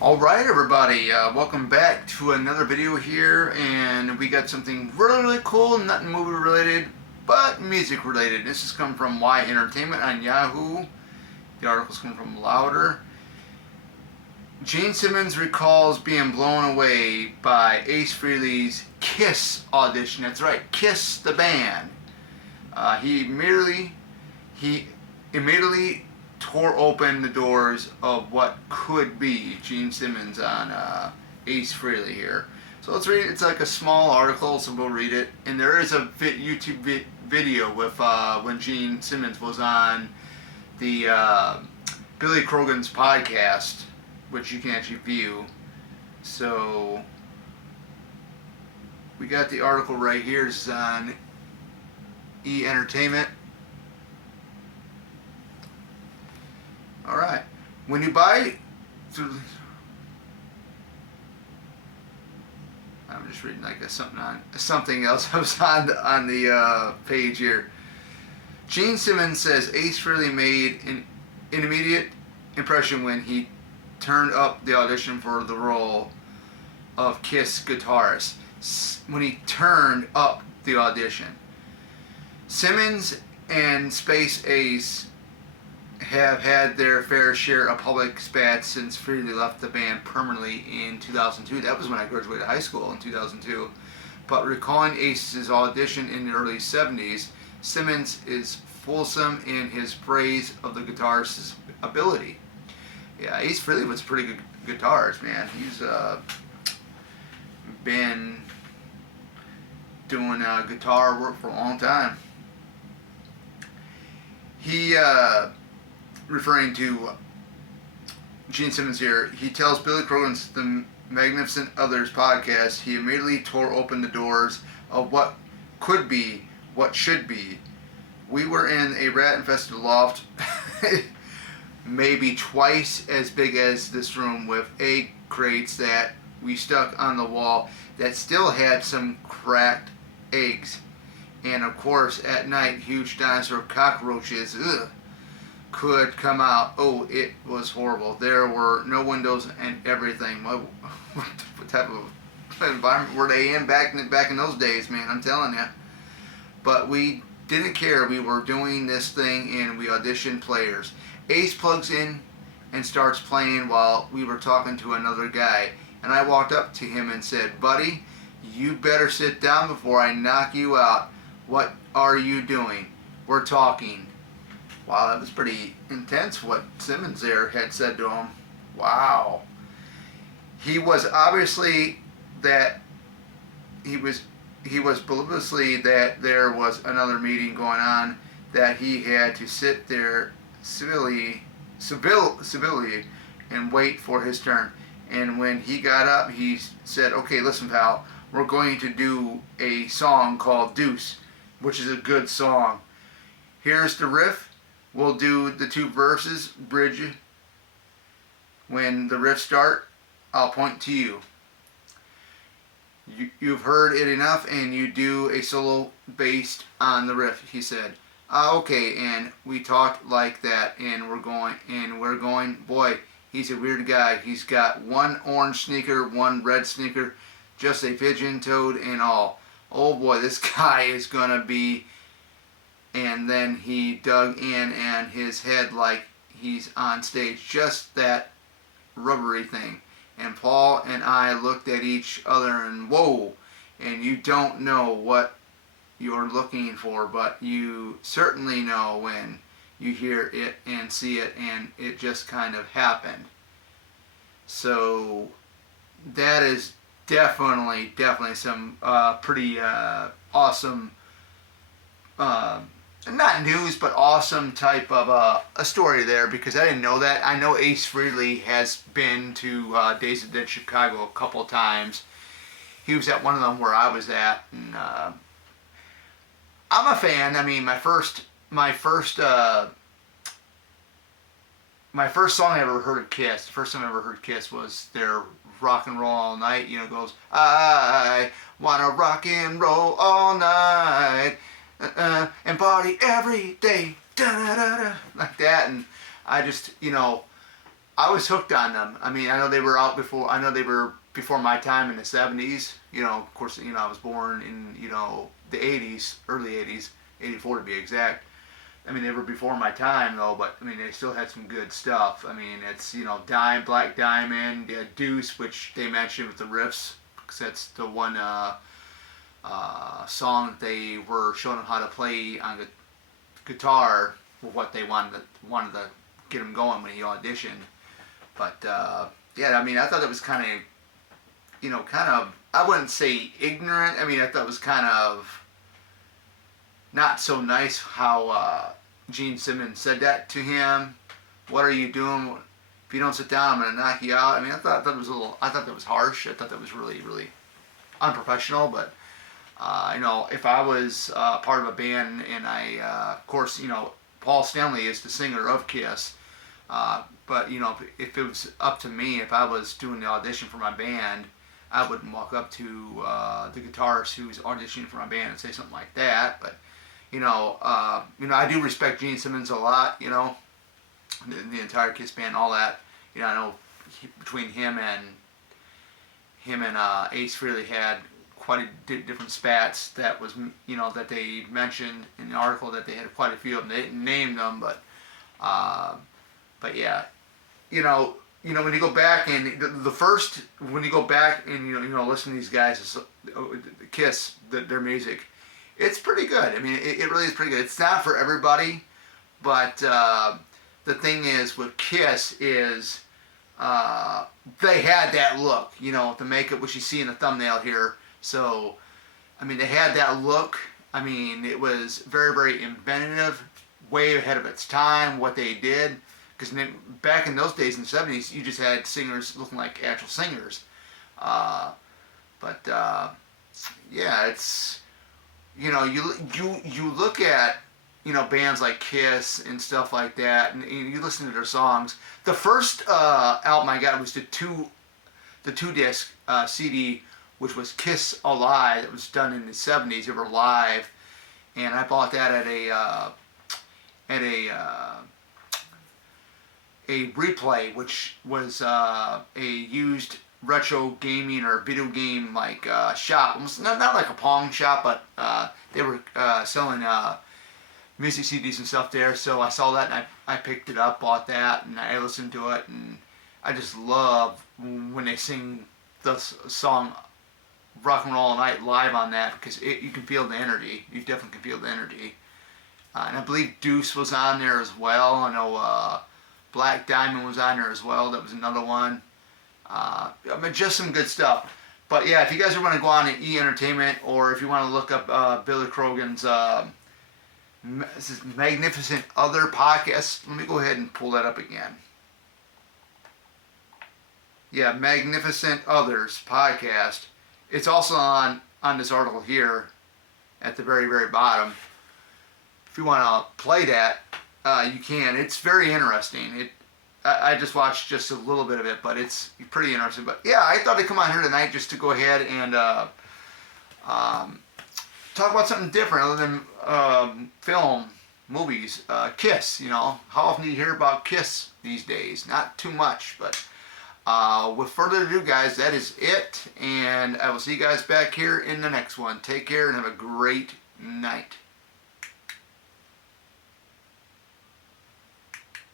Alright everybody, welcome back to another video here, and we got something really cool, not movie related, but music related. This is coming from Y Entertainment on Yahoo. The article's coming from Louder. Gene Simmons recalls being blown away by Ace Frehley's Kiss audition. That's right, Kiss the band. He immediately tore open the doors of what could be Gene Simmons on Ace Frehley here. So let's read it. It's like a small article, so we'll read it. And there is a YouTube video with when Gene Simmons was on the Billy Corgan's podcast, which you can actually view. So we got the article right here. This is on E Entertainment. Alright, when you buy, I'm just reading like something else I was on the page here. Gene Simmons says Ace Frehley made an immediate impression when he turned up the audition for the role of Kiss guitarist. When he turned up the audition. Simmons and Space Ace have had their fair share of public spats since Frehley left the band permanently in 2002. That was when I graduated high school in 2002. But recalling Ace's audition in the early 70s, Simmons is fulsome in his praise of the guitarist's ability. Yeah, Ace Frehley was a pretty good guitarist, man. He's been doing guitar work for a long time. He referring to Gene Simmons here, he tells Billy Corgan's The Magnificent Others podcast he immediately tore open the doors of what could be, what should be. We were in a rat-infested loft maybe twice as big as this room with egg crates that we stuck on the wall that still had some cracked eggs. And of course at night huge dinosaur cockroaches could come out. Oh, it was horrible. There were no windows and everything. What type of environment were they in back in those days, man? I'm telling you. But we didn't care. We were doing this thing and we auditioned players. Ace plugs in and starts playing while we were talking to another guy. And I walked up to him and said, "Buddy, you better sit down before I knock you out. What are you doing? We're talking." Wow, that was pretty intense what Simmons there had said to him. Wow. He was obviously that he was obliviously that there was another meeting going on, that he had to sit there civilly and wait for his turn. And when he got up, he said, "Okay, listen, pal, we're going to do a song called Deuce, which is a good song. Here's the riff. We'll do the two verses, bridge. When the riffs start, I'll point to you. You've heard it enough, and you do a solo based on the riff," he said. Okay, and we talked like that, and we're going, boy, he's a weird guy. He's got one orange sneaker, one red sneaker, just a pigeon-toed and all. Oh boy, this guy is gonna be. And then he dug in and his head like he's on stage, just that rubbery thing. And Paul and I looked at each other and whoa, and you don't know what you're looking for, but you certainly know when you hear it and see it, and it just kind of happened. So that is definitely some pretty awesome not news, but awesome type of a story there, because I didn't know that. I know Ace Frehley has been to Days of Dead Chicago a couple times. He was at one of them where I was at, and I'm a fan. I mean, my first song I ever heard of Kiss, the first time I ever heard Kiss was their Rock and Roll All Night. You know, it goes, "I wanna rock and roll all night. And party every day," da, da, da, da, like that. And I just, I was hooked on them. I mean, I know they were out before. I know they were before my time in the '70s. You know, of course, you know I was born in the '80s, early '80s, '84 to be exact. I mean, they were before my time though, but I mean, they still had some good stuff. I mean, it's Black Diamond, Deuce, which they mentioned with the riffs, because that's the one song that they were showing him how to play on the guitar, with what they wanted to get him going when he auditioned. But yeah, I mean, I thought it was kind of, I wouldn't say ignorant. I mean, I thought it was kind of not so nice how Gene Simmons said that to him. What are you doing? If you don't sit down, I'm gonna knock you out. I mean, I thought that was a little. I thought that was harsh. I thought that was really, really unprofessional. But if I was part of a band and of course, Paul Stanley is the singer of Kiss. But if it was up to me, if I was doing the audition for my band, I wouldn't walk up to the guitarist who's auditioning for my band and say something like that. But I do respect Gene Simmons a lot. The entire Kiss band, all that. I know between him and Ace Frehley had quite a different spats. That was that they mentioned in the article, that they had quite a few of them. They didn't name them, but yeah, when you go back and when you go back and listen to these guys, Kiss, their music, it's pretty good. I mean, it really is pretty good. It's not for everybody, but the thing is with Kiss is they had that look, the makeup, which you see in the thumbnail here. So, I mean, they had that look. I mean, it was very, very inventive, way ahead of its time, what they did. Because back in those days, in the '70s, you just had singers looking like actual singers. Yeah, it's, you look at, bands like Kiss and stuff like that, and you listen to their songs. The first album I got was the two disc CD, which was Kiss Alive. That was done in the '70s. They were live, and I bought that at a replay, which was a used retro gaming or video game shop. Almost not like a Pong shop, but they were selling music CDs and stuff there. So I saw that and I picked it up, bought that, and I listened to it, and I just love when they sing the song Rock and Roll All Night live on that, because you can feel the energy. You definitely can feel the energy. And I believe Deuce was on there as well. I know Black Diamond was on there as well. That was another one. I mean, just some good stuff. But yeah, if you guys want to go on to E! Entertainment, or if you want to look up Billy Corgan's this is Magnificent Other podcast. Let me go ahead and pull that up again. Yeah, Magnificent Others podcast. It's also on this article here at the very, very bottom. If you want to play that, you can. It's very interesting. I just watched just a little bit of it, but it's pretty interesting. But yeah, I thought I'd come on here tonight just to go ahead and talk about something different other than film, movies. Kiss, how often do you hear about Kiss these days? Not too much, but with further ado, guys, that is it, and I will see you guys back here in the next one. Take care and have a great night.